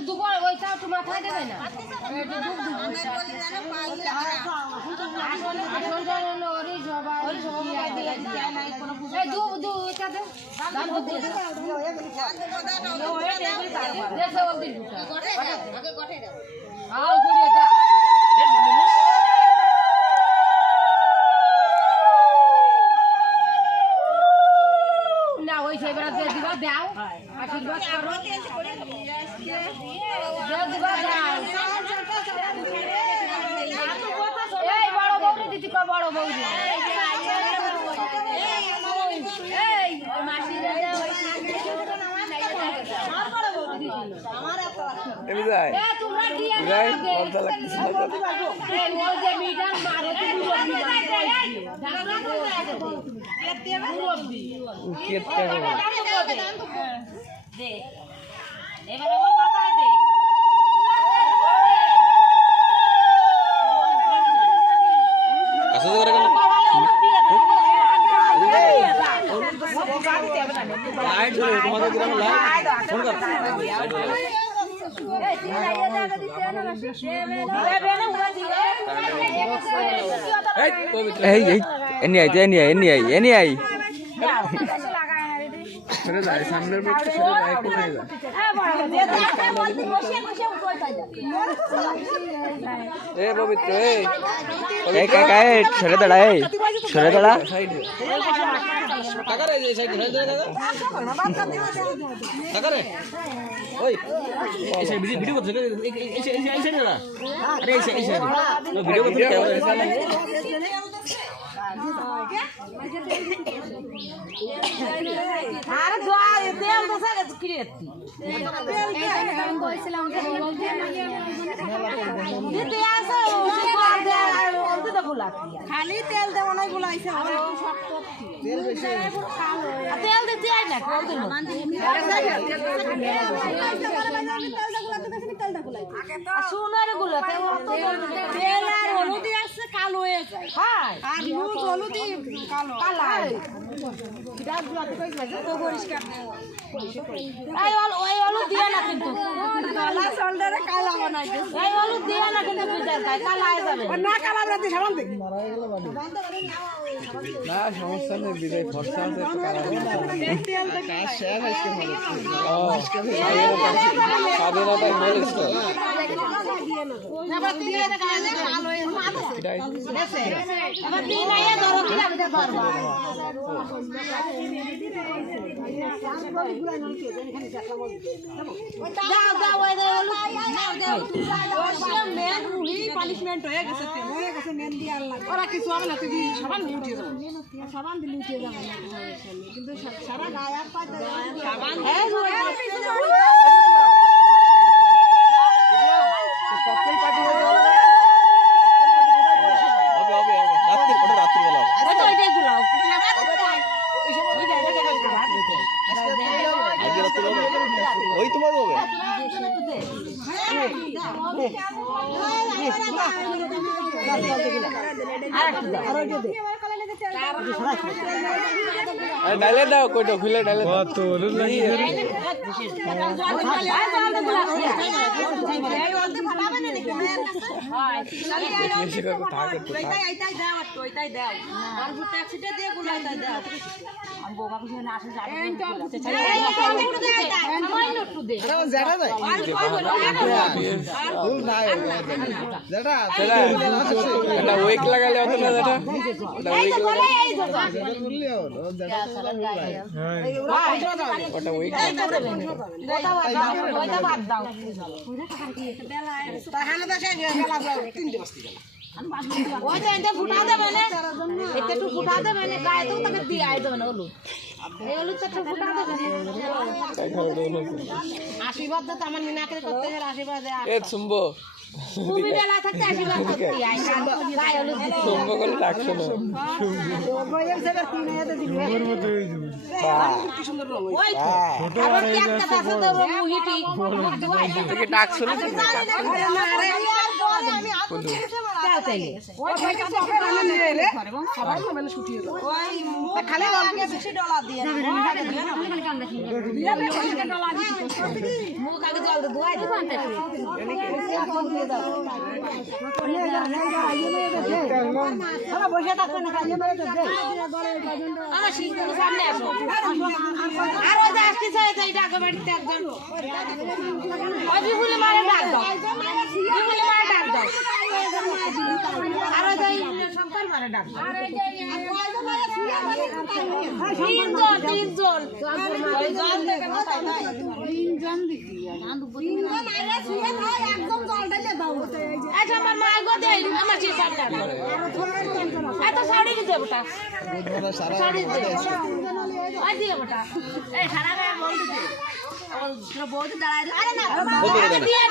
দুপুর ওইটা একটু মাথায় দেবে না না ওই সেবার দিবা দাও আশীর্বাদ করো দিবা দাও এই বড় বউরে দিদি কো বড় বউরে এই মাসিরা দাও আমার বড় বউরে দিদি আমার এত এমনি যায় এ তোমরা কি যাই মজা লাগছে এই ওই যে মিটান মারো তুমি কেটে দে এবার আমার মাথায় দে কাছে করে কেন লাইট ধরে তোমাদের গ্রামে লাইট ফোন কর এই এই এনি আই ছেড়ে যায় সামনের পক্ষে ছেড়ে যায় কোথায় যায় এ পবিত্র এই কাকা ছেড়ে দাঁড়া কাকা রে এই সাইড ছেড়ে দাঁড়া কাকা রে ওই এই সাইড ভিডিও করছ এই সাইড না আরে এই সাইড ভিডিও করছ আর দোয়া তেল তো সারা ক্রিয়েতি তেল কইছিলাম যে দিতে আসো ওতে তো গুলাতি খালি তেল দেব না গুলাইছে আর শক্ত তেল বেশি তেল দিতে আই না কোন দিন সোনার গুলাতে তেল আর হলুদি আছে কালো হয়ে যায় হ্যাঁ আর লুজ হলুদি কালো কালা এটা গুলাতে কইছে তো পরিষ্কার এই ওই হলুদ দিয়া না কিন্তু কালা সোল্ডারে কালা বানাইছে এই হলুদ দিয়া না কিন্তু পিটার গায় কালা হয়ে যাবে না কালা রাতে সাবান দে মারা গেল বাড়ি না সমস্যা নেই বিদায় ফর্সা আছে তো কালা কাজ শেয়ার আজকে হলো স্বাধীনতায় বলিস তো আবার তিন এটা কাজ কালো হয়ে এটা আবার তিন আয়া ধরো কি লাগবে পারবা দাও দাও ওই দাও মেন রুহি পানিশমেন্ট হয়ে গেছে মেন দিয়ে আর লাগে ওরা কিছু হবে না তুই সাবান দিয়ে উঠিয়ে যাবে সাবান দিয়ে উঠিয়ে যাবে কিন্তু সারা গায় আর পায় সাবান এই ককটেল পার্টি হবে রাত্রি ওটা রাত্রি বেলা হবে ওটা ওইটাই গুলাও এই সময় ওই জায়গাটা আজকে রাত্রি হবে ওই তোমার হবে ডালে দাও কইটো খুলে ডালে কত লুল লাগি উইক লাগালে হতো না ওটা উইক আশীর্বাদ তো আমার মিনাকে করতে গেলে আশীর্বাদ শুনবো তুমি বেলা থাকতে আশীর্বাদ করতে শুনবো করে ডাকছো না ডাকছো না আমি আগে থেকে মারা ওই থেকে টানা নিয়ে এলে সবাই মোবাইলে শুটিয়ে দাও ওই খালি আগে বেশি ডলার দিয়ে মুখ আগে জল দিয়ে ধোয়াই দিবেন বসে থাকবেন না খাইয়ে মেরে দে আমার সিংহের সামনে আসো আর ওই যে আসতে চাই এইটা আগে বাড়িতে একজন ওই বিপুলে মারে ডাক দাও বিপুলে মারে ডাক দাও আর ওই যে শঙ্কর মারে ডাক দাও তিনজন ওই জল থেকে তিনজন দিছি তিনজন আইলে শুয়ে দাও একদম জল ঢেলে দাও আচ্ছা আমার মা গো দে আমার চিন্তা না এত শাড়ি দিতে বেটা শাড়ি দে আই দিয়ে বেটা এই সারা গায়ে বল দিতে ও বহুত দাঁড়ায় আরে না দিয়ে